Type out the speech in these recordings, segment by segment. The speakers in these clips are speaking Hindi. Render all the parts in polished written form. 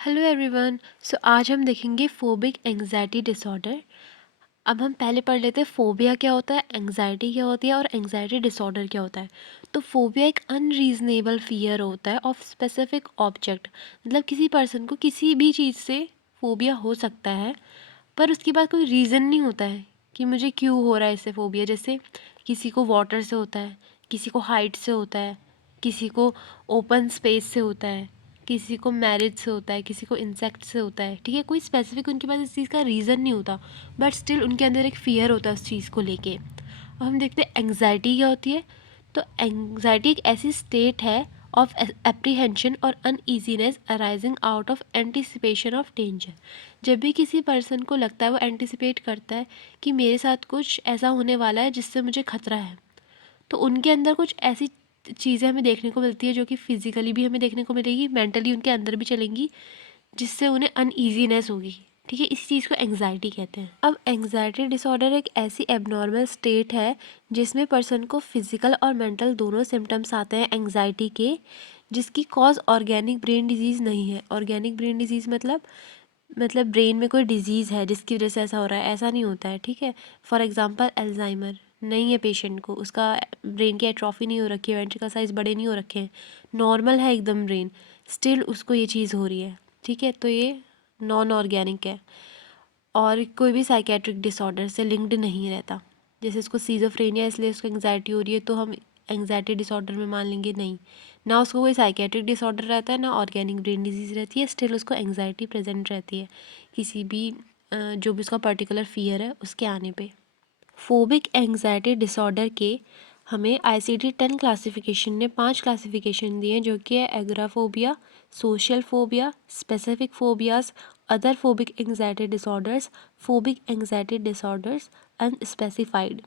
Hello everyone. सो आज हम देखेंगे फोबिक एंजाइटी डिसऑर्डर। अब हम पहले पढ़ लेते हैं फोबिया क्या होता है, एंजाइटी क्या होती है और एंजाइटी डिसऑर्डर क्या होता है। तो फोबिया एक अनरीजनेबल फियर होता है ऑफ स्पेसिफिक ऑब्जेक्ट। मतलब किसी पर्सन को किसी भी चीज़ से फोबिया हो सकता है, पर उसके बाद कोई रीज़न नहीं होता है कि मुझे क्यों हो रहा है इससे फोबिया। जैसे किसी को वाटर से होता है, किसी को हाइट से होता है, किसी को ओपन स्पेस से होता है, किसी को मैरिज से होता है, किसी को इंसेक्ट से होता है। ठीक है, कोई स्पेसिफिक उनके पास इस चीज़ का रीज़न नहीं होता, बट स्टिल उनके अंदर एक फ़ियर होता है उस चीज़ को लेके। अब हम देखते हैं एंग्जाइटी क्या होती है। तो एंग्जाइटी एक ऐसी स्टेट है ऑफ एप्रीहेंशन और uneasiness arising out of anticipation of danger. जब भी किसी पर्सन को लगता है, वो एंटिसिपेट करता है कि मेरे साथ कुछ ऐसा होने वाला है जिससे मुझे खतरा है, तो उनके अंदर कुछ ऐसी चीज़ें हमें देखने को मिलती है जो कि फिजिकली भी हमें देखने को मिलेगी, मेंटली उनके अंदर भी चलेंगी, जिससे उन्हें अनईजीनेस होगी। ठीक है, इस चीज़ को एंग्जाइटी कहते हैं। अब एंग्जाइटी डिसऑर्डर एक ऐसी एबनॉर्मल स्टेट है जिसमें पर्सन को फिजिकल और मेंटल दोनों सिम्टम्स आते हैं एंग्जाइटी के, जिसकी कॉज ऑर्गेनिक ब्रेन डिजीज़ नहीं है। ऑर्गेनिक ब्रेन डिजीज़ मतलब ब्रेन में कोई डिजीज़ है जिसकी वजह से ऐसा हो रहा है, ऐसा नहीं होता है। ठीक है, फॉर एग्जांपल अल्जाइमर नहीं है पेशेंट को, उसका ब्रेन की एट्रॉफी नहीं हो रखी है, वेंट्रिकल साइज बड़े नहीं हो रखे हैं, नॉर्मल है एकदम ब्रेन, स्टिल उसको ये चीज़ हो रही है। ठीक है, तो ये नॉन ऑर्गेनिक है और कोई भी साइकेट्रिक डिसऑर्डर से लिंक्ड नहीं रहता। जैसे उसको सीजोफ्रेनिया इसलिए उसको एंग्जाइटी हो रही है तो हम एंग्जाइटी डिसऑर्डर में मान लेंगे, नहीं। ना उसको कोई साइकेट्रिक डिसऑर्डर रहता है, ना ऑर्गेनिक ब्रेन डिजीज़ रहती है, स्टिल उसको एंग्जाइटी प्रेजेंट रहती है किसी भी जो भी उसका पर्टिकुलर फियर है उसके आने पे। फोबिक एंग्जाइटी डिसऑर्डर के हमें ICD-10 क्लासिफिकेशन ने 5 क्लासिफिकेशन दिए हैं, जो कि है agoraphobia, social phobia, specific phobias, other phobic anxiety disorders, phobic anxiety disorders, unspecified.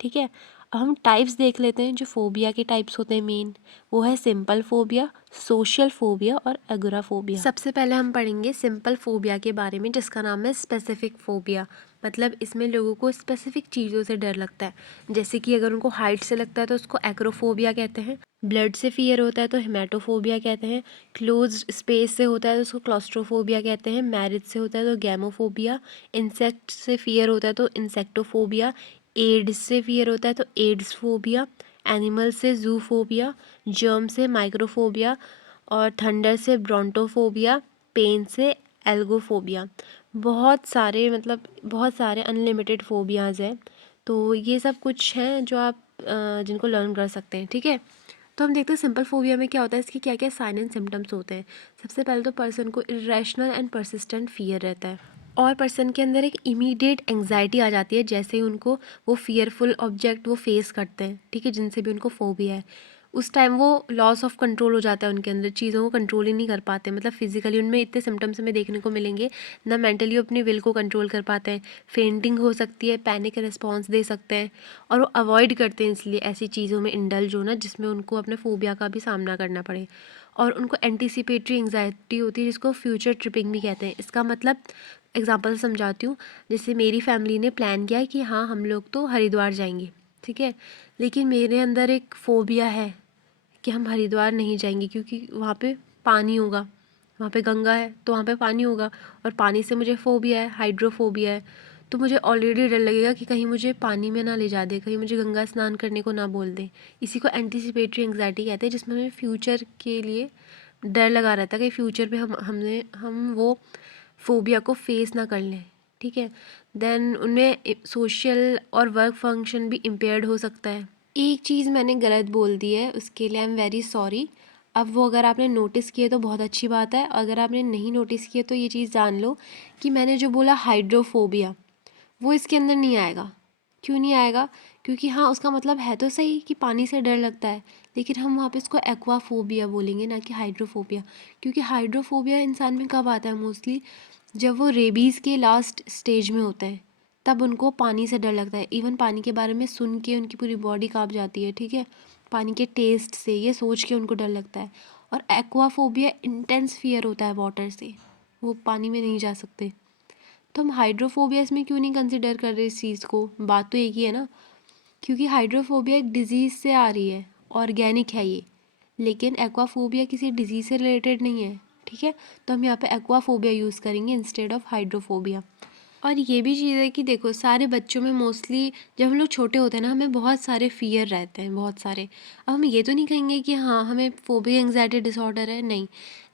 ठीक है, अब हम टाइप्स देख लेते हैं। जो फोबिया के टाइप्स होते हैं मेन, वो है सिंपल फोबिया, सोशल फोबिया और एगोराफोबिया। सबसे पहले हम पढ़ेंगे सिंपल फोबिया के बारे में, जिसका नाम है स्पेसिफिक फोबिया। मतलब इसमें लोगों को स्पेसिफिक चीज़ों से डर लगता है। जैसे कि अगर उनको हाइट से लगता है तो उसको एक्रोफोबिया कहते हैं, ब्लड से फियर होता है तो हेमाटोफोबिया कहते हैं, क्लोज्ड स्पेस से होता है तो उसको क्लॉस्ट्रोफोबिया कहते हैं, मैरिज से होता है तो गैमोफोबिया, इंसेक्ट से फियर होता है तो इंसेक्टोफोबिया, एड्स से फियर होता है तो एड्स फोबिया, एनिमल से जूफोबिया, जर्म से माइक्रोफोबिया और थंडर से ब्रोंटोफोबिया, पेन से एल्गोफोबिया। बहुत सारे अनलिमिटेड फोबियाज़ हैं। तो ये सब कुछ हैं जो आप जिनको लर्न कर सकते हैं। ठीक है, तो हम देखते हैं सिंपल फोबिया में क्या होता है, इसके क्या क्या साइन एंड सिम्टम्स होते हैं। सबसे पहले तो पर्सन को इरेशनल एंड परसिस्टेंट फियर रहता है और पर्सन के अंदर एक इमीडिएट एंग्जाइटी आ जाती है जैसे ही उनको वो फियरफुल ऑब्जेक्ट वो फेस करते हैं। ठीक है, जिनसे भी उनको फोबिया है, उस टाइम वो लॉस ऑफ कंट्रोल हो जाता है, उनके अंदर चीज़ों को कंट्रोल ही नहीं कर पाते। मतलब फिजिकली उनमें इतने सिम्टम्स हमें देखने को मिलेंगे, ना मेंटली वो अपनी विल को कंट्रोल कर पाते हैं, फेंटिंग हो सकती है, पैनिक रिस्पॉन्स दे सकते हैं, और वो अवॉइड करते हैं इसलिए ऐसी चीज़ों में इंडल्ज होना जिसमें उनको अपने फोबिया का भी सामना करना पड़े। और उनको एंटीसिपेटरी एंग्जाइटी होती है जिसको फ्यूचर ट्रिपिंग भी कहते हैं। इसका मतलब एग्जांपल समझाती हूँ। जैसे मेरी फैमिली ने प्लान किया कि हाँ हम लोग तो हरिद्वार जाएंगे, ठीक है, लेकिन मेरे अंदर एक फ़ोबिया है कि हम हरिद्वार नहीं जाएंगे क्योंकि वहाँ पे पानी होगा, वहाँ पे गंगा है तो वहाँ पे पानी होगा, और पानी से मुझे फ़ोबिया है, हाइड्रोफोबिया है। तो मुझे ऑलरेडी डर लगेगा कि कहीं मुझे पानी में ना ले जा दे, कहीं मुझे गंगा स्नान करने को ना बोल दे। इसी को एंटीसिपेटरी एंग्जाइटी कहते हैं, जिसमें हमें फ्यूचर के लिए डर लगा रहता है कि फ्यूचर में हम वो फोबिया को फेस ना कर लें। ठीक है, देन उनमें सोशल और वर्क फंक्शन भी इम्पेयर्ड हो सकता है। एक चीज़ मैंने गलत बोल दी है, उसके लिए आई एम वेरी सॉरी। अब वो अगर आपने नोटिस किए तो बहुत अच्छी बात है, अगर आपने नहीं नोटिस किए तो ये चीज़ जान लो कि मैंने जो बोला हाइड्रोफोबिया, वो इसके अंदर नहीं आएगा। क्यों नहीं आएगा? क्योंकि हाँ उसका मतलब है तो सही कि पानी से डर लगता है, लेकिन हम वहाँ पे इसको एक्वाफोबिया बोलेंगे, ना कि हाइड्रोफोबिया। क्योंकि हाइड्रोफोबिया इंसान में कब आता है मोस्टली, जब वो रेबीज़ के लास्ट स्टेज में होते हैं, तब उनको पानी से डर लगता है। इवन पानी के बारे में सुन के उनकी पूरी बॉडी काँप जाती है। ठीक है, पानी के टेस्ट से, ये सोच के उनको डर लगता है। और एक्वाफोबिया इंटेंस फियर होता है वाटर से, वो पानी में नहीं जा सकते। तो हम हाइड्रोफोबिया इसमें क्यों नहीं कंसिडर कर रहे इस चीज़ को? बात तो एक ही है ना, क्योंकि हाइड्रोफोबिया एक डिजीज़ से आ रही है, ऑर्गेनिक है ये, लेकिन एक्वाफोबिया किसी डिजीज़ से रिलेटेड नहीं है। ठीक है, तो हम यहाँ पे एक्वाफोबिया यूज़ करेंगे इंस्टेड ऑफ हाइड्रोफोबिया। और ये भी चीज़ है कि देखो सारे बच्चों में मोस्टली जब हम लोग छोटे होते हैं ना, हमें बहुत सारे फ़ियर रहते हैं, बहुत सारे। अब हम ये तो नहीं कहेंगे कि हाँ हमें फोबिक एंग्जाइटी डिसऑर्डर है, नहीं।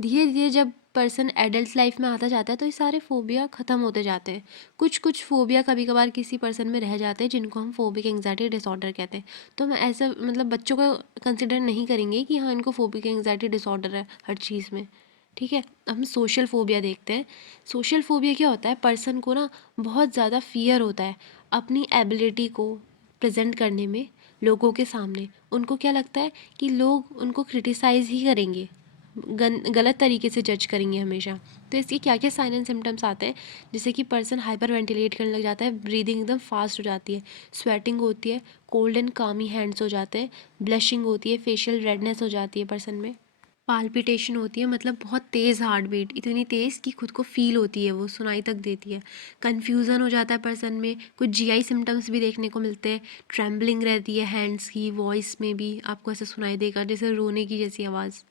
धीरे धीरे जब पर्सन एडल्ट लाइफ में आता जाता है तो ये सारे फोबिया ख़त्म होते जाते हैं। कुछ कुछ फोबिया कभी कभार किसी पर्सन में रह जाते हैं जिनको हम फोबिक एंग्जाइटी डिसऑर्डर कहते हैं। तो हम ऐसा मतलब बच्चों को कंसिडर नहीं करेंगे कि हाँ इनको फोबिक एंग्जाइटी डिसऑर्डर है हर चीज़ में। ठीक है, हम सोशल फोबिया देखते हैं। सोशल फोबिया क्या होता है, पर्सन को ना बहुत ज़्यादा फियर होता है अपनी एबिलिटी को प्रेजेंट करने में लोगों के सामने। उनको क्या लगता है कि लोग उनको क्रिटिसाइज़ ही करेंगे, गलत तरीके से जज करेंगे हमेशा। तो इसके क्या क्या साइन एंड सिम्टम्स आते हैं, जैसे कि पर्सन हाइपर वेंटिलेट करने लग जाता है, ब्रीदिंग एकदम फास्ट हो जाती है, स्वेटिंग होती है, कोल्ड एंड कामी हैंड्स हो जाते हैं, ब्लशिंग होती है, फेशियल रेडनेस हो जाती है पर्सन में, पाल्पिटेशन होती है, मतलब बहुत तेज़ हार्ट बीट, इतनी तेज़ कि खुद को फील होती है, वो सुनाई तक देती है। कन्फ्यूज़न हो जाता है पर्सन में, कुछ जीआई सिम्टम्स भी देखने को मिलते हैं, ट्रेम्बलिंग रहती है हैंड्स की, वॉइस में भी आपको ऐसा सुनाई देगा जैसे रोने की जैसी आवाज़।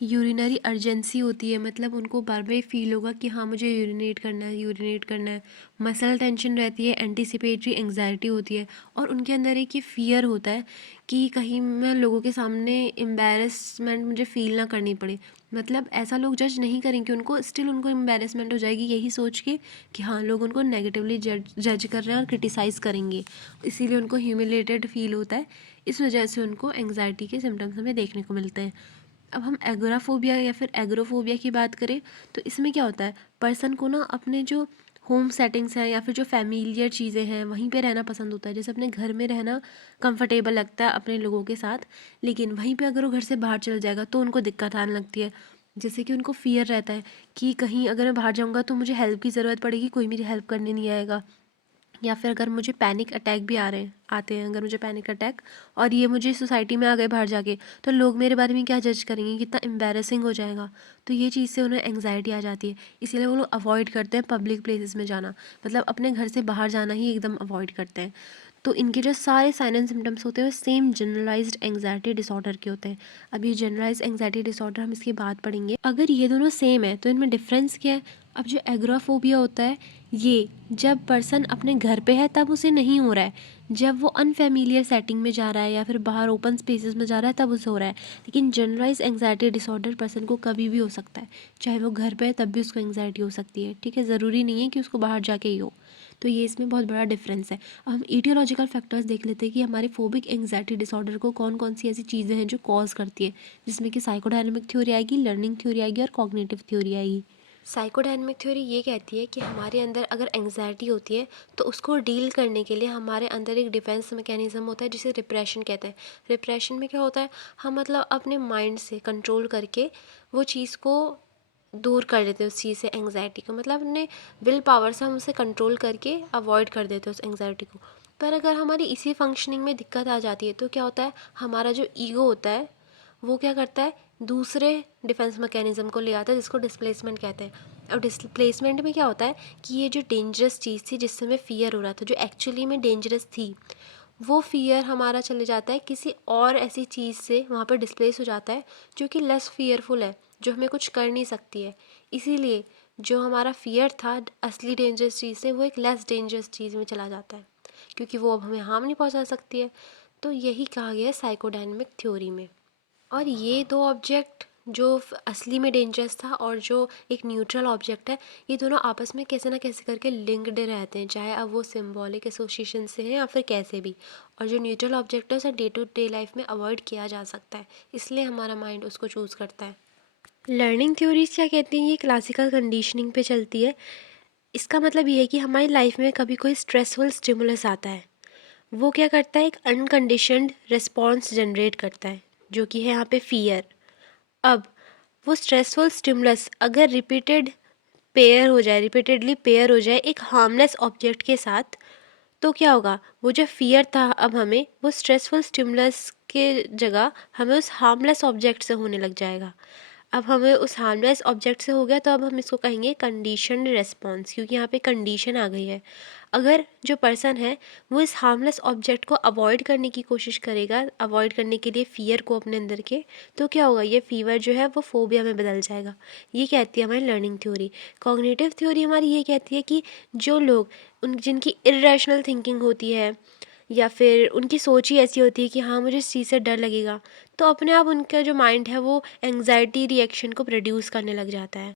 यूरिनरी अर्जेंसी होती है, मतलब उनको बार बार फील होगा कि हाँ मुझे यूरिनेट करना है, यूरिनेट करना है। मसल टेंशन रहती है, एंटिसिपेटरी एंग्जाइटी होती है, और उनके अंदर एक ये फियर होता है कि कहीं मैं लोगों के सामने एम्बेरसमेंट मुझे फील ना करनी पड़े। मतलब ऐसा लोग जज नहीं करेंगे उनको, स्टिल उनको एम्बेरसमेंट हो जाएगी यही सोच के कि हाँ लोग उनको नेगेटिवली जज कर रहे हैं और क्रिटिसाइज़ करेंगे, इसीलिए उनको ह्यूमिलेटेड फील होता है। इस वजह से उनको एंग्जाइटी के सिम्टम्स हमें देखने को मिलते हैं। अब हम एगोराफोबिया या फिर एग्रोफोबिया की बात करें तो इसमें क्या होता है, पर्सन को ना अपने जो होम सेटिंग्स हैं या फिर जो फैमिलियर चीज़ें हैं वहीं पे रहना पसंद होता है। जैसे अपने घर में रहना कंफर्टेबल लगता है अपने लोगों के साथ, लेकिन वहीं पे अगर वो घर से बाहर चल जाएगा तो उनको दिक्कत आने लगती है। जैसे कि उनको फियर रहता है कि कहीं अगर मैं बाहर जाऊँगा तो मुझे हेल्प की ज़रूरत पड़ेगी, कोई मेरी हेल्प करने नहीं आएगा। या फिर अगर मुझे पैनिक अटैक भी आते हैं, अगर मुझे पैनिक अटैक और ये मुझे सोसाइटी में आ गए बाहर जाके, तो लोग मेरे बारे में क्या जज करेंगे, कितना एम्बैरेसिंग हो जाएगा। तो ये चीज़ से उन्हें एंग्जाइटी आ जाती है, इसीलिए वो लोग अवॉइड करते हैं पब्लिक प्लेसेस में जाना, मतलब अपने घर से बाहर जाना ही एकदम अवॉइड करते हैं। तो इनके जो सारे साइन एंड सिम्टम्स होते हैं वो सेम जनरलाइज्ड एंग्जाइटी डिसऑर्डर के होते हैं। अब ये जनरलाइज्ड एंग्जाइटी डिसऑर्डर हम इसके बाद पढ़ेंगे। अगर ये दोनों सेम है तो इनमें डिफरेंस क्या है। अब जो एग्राफोबिया होता है, ये जब पर्सन अपने घर पे है तब उसे नहीं हो रहा है, जब वो अनफेमिलियर सेटिंग में जा रहा है या फिर बाहर ओपन स्पेसेस में जा रहा है तब उसे हो रहा है। लेकिन जनरलाइज एंग्जाइटी डिसऑर्डर पर्सन को कभी भी हो सकता है, चाहे वो घर पे है तब भी उसको एंग्जाइटी हो सकती है। ठीक है, ज़रूरी नहीं है कि उसको बाहर जाके ही हो। तो ये इसमें बहुत बड़ा डिफरेंस है। अब हम ईटियोलॉजिकल फैक्टर्स देख लेते हैं कि हमारे फोबिक एंग्जाइटी डिसऑर्डर को कौन कौन सी ऐसी चीज़ें हैं जो कॉज करती है, जिसमें कि साइकोडायनेमिक थ्योरी आएगी, लर्निंग थ्योरी आएगी और कॉग्निटिव थ्योरी आएगी। साइकोडायनेमिक थ्योरी ये कहती है कि हमारे अंदर अगर एंग्जाइटी होती है तो उसको डील करने के लिए हमारे अंदर एक डिफेंस मैकेनिज्म होता है जिसे रिप्रेशन कहते हैं। रिप्रेशन में क्या होता है, हम मतलब अपने माइंड से कंट्रोल करके वो चीज़ को दूर कर देते हैं, उस चीज़ से एंग्जाइटी को, मतलब अपने विल पावर से हम उसे कंट्रोल करके अवॉइड कर देते हैं उस एंग्जाइटी को। पर अगर हमारी इसी फंक्शनिंग में दिक्कत आ जाती है तो क्या होता है, हमारा जो ईगो होता है वो क्या करता है, दूसरे डिफेंस मैकेनिज्म को ले आता है जिसको डिस्प्लेसमेंट कहते हैं। अब डिस्प्लेसमेंट में क्या होता है कि ये जो डेंजरस चीज़ थी जिससे हमें फ़ियर हो रहा था, जो एक्चुअली में डेंजरस थी, वो फ़ियर हमारा चले जाता है किसी और ऐसी चीज़ से, वहाँ पर डिस्प्लेस हो जाता है जो कि लेस फ़ियरफुल है, जो हमें कुछ कर नहीं सकती है। इसीलिए जो हमारा फ़ियर था असली डेंजरस चीज़ से, वो एक लेस डेंजरस चीज़ में चला जाता है, क्योंकि वो अब हमें हार्म नहीं पहुँचा सकती है। तो यही कहा गया है साइकोडायनेमिक थ्योरी में। और ये दो ऑब्जेक्ट जो असली में डेंजरस था और जो एक न्यूट्रल ऑब्जेक्ट है, ये दोनों आपस में कैसे ना कैसे करके लिंक्ड रहते हैं, चाहे अब वो सिंबॉलिक एसोसिएशन से हैं या फिर कैसे भी। और जो न्यूट्रल ऑब्जेक्ट है उसे डे टू डे लाइफ में अवॉइड किया जा सकता है, इसलिए हमारा माइंड उसको चूज़ करता है। लर्निंग थ्योरीज क्या कहती हैं, ये क्लासिकल कंडीशनिंग पे चलती है। इसका मतलब ये है कि हमारी लाइफ में कभी कोई स्ट्रेसफुल स्टिमुलस आता है, वो क्या करता है, एक अनकंडीशनड रिस्पॉन्स जनरेट करता है, जो कि है यहाँ पे फियर। अब वो स्ट्रेसफुल स्टिमुलस अगर रिपीटेडली पेयर हो जाए एक हार्मलेस ऑब्जेक्ट के साथ, तो क्या होगा, वो जो फियर था अब हमें वो स्ट्रेसफुल स्टिमुलस के जगह हमें उस हार्मलेस ऑब्जेक्ट से होने लग जाएगा। अब हमें उस हार्मलेस ऑब्जेक्ट से हो गया, तो अब हम इसको कहेंगे कंडीशनड रिस्पॉन्स, क्योंकि यहाँ पे कंडीशन आ गई है। अगर जो पर्सन है वो इस हार्मलेस ऑब्जेक्ट को अवॉइड करने की कोशिश करेगा, अवॉइड करने के लिए फियर को अपने अंदर के, तो क्या होगा, ये फीवर जो है वो फोबिया में बदल जाएगा। ये कहती है हमारी लर्निंग थ्योरी। कॉग्निटिव थ्योरी हमारी ये कहती है कि जो लोग, उन जिनकी इरेशनल थिंकिंग होती है या फिर उनकी सोच ही ऐसी होती है कि हाँ मुझे इस चीज़ से डर लगेगा, तो अपने आप उनका जो माइंड है वो एंग्जाइटी रिएक्शन को प्रोड्यूस करने लग जाता है।